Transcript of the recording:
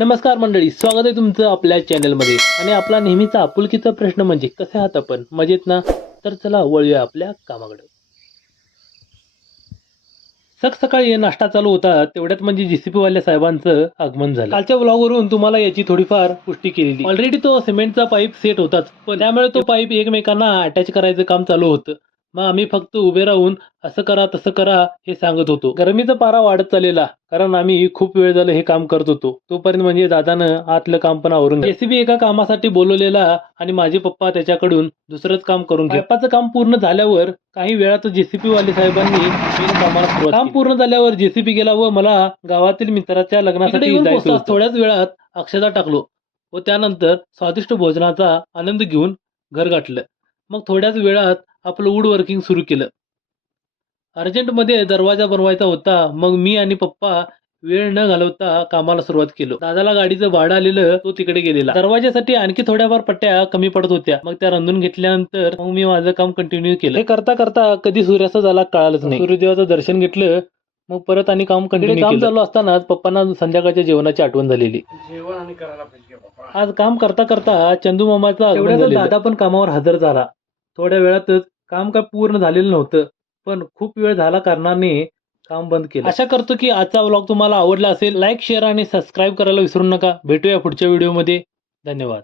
नमस्कार मंडळी, स्वागत आहे तुमचं आपल्या चॅनलमध्ये. आणि आपला नेहमीचा आपुलकीचा प्रश्न म्हणजे कसे आहात आपण? मजेत ना? तर चला वळूया आपल्या कामाकडे. सकाळी नाश्ता चालू होता तेवढ्यात म्हणजे जेसीबी वाल्या साहेबांचं आगमन झालं. कालच्या व्लॉगवरून तुम्हाला याची थोडीफार पुष्टी केलेली. ऑलरेडी तो सिमेंटचा पाईप सेट होताच, पण त्यामुळे तो पाईप एकमेकांना अटॅच करायचं काम चालू होतं. मग आम्ही फक्त उभे राहून असं करा तसं करा हे सांगत होतो. गरमीचा पारा वाढत चाललेला, कारण आम्ही खूप वेळ झालं हे काम करत होतो. तोपर्यंत म्हणजे दादानं आतलं काम पण आवरून जेसीबी एका कामासाठी बोलवलेला आणि माझे पप्पा त्याच्याकडून दुसरंच काम करून घेत. पाईपाचं काम पूर्ण झाल्यावर काही वेळात जेसीबी वाले साहेबांनी कामाला सुरुवात केली. काम पूर्ण झाल्यावर जेसीबी गेला व मला गावातील मित्राच्या लग्नासाठी जायचं होतं. थोड्याच वेळात अक्षता टाकलो व त्यानंतर स्वादिष्ट भोजनाचा आनंद घेऊन घर गाठलं. मग थोड्याच वेळात आपलं वूड वर्किंग सुरू केलं. अर्जंटमध्ये दरवाजा बनवायचा होता. मग मी आणि पप्पा वेळ न घालवता कामाला सुरुवात केलो. दादाला गाडीचं भाडं आलेलं, तो तिकडे गेलेला. दरवाजासाठी आणखी थोड्याफार पट्ट्या कमी पडत होत्या. मग त्या रंधून घेतल्यानंतर मग मी माझं काम कंटिन्यू केलं. हे करता करता कधी सूर्यास्त झाला कळालंच नाही. सूर्यदेवाचं दर्शन घेतलं, मग परत आणि काम कंटिन्यू काम चालू असतानाच पप्पांना संध्याकाळच्या जेवणाची आठवण झालेली. जेवण आणि करायला पाहिजे बाबा. आज काम करता करता चंदू मामाचा आगमन झालेला. दादा पण कामावर हजर झाला. थोड्या वेळातच काम काय पूर्ण झालेलं नव्हतं, पण खूप वेळ झाला कारणाने काम बंद केलं. आशा करतो की आजचा व्लॉग तुम्हाला आवडला असेल. लाईक, शेअर आणि सबस्क्राईब करायला विसरू नका. भेटूया पुढच्या व्हिडिओमध्ये. धन्यवाद.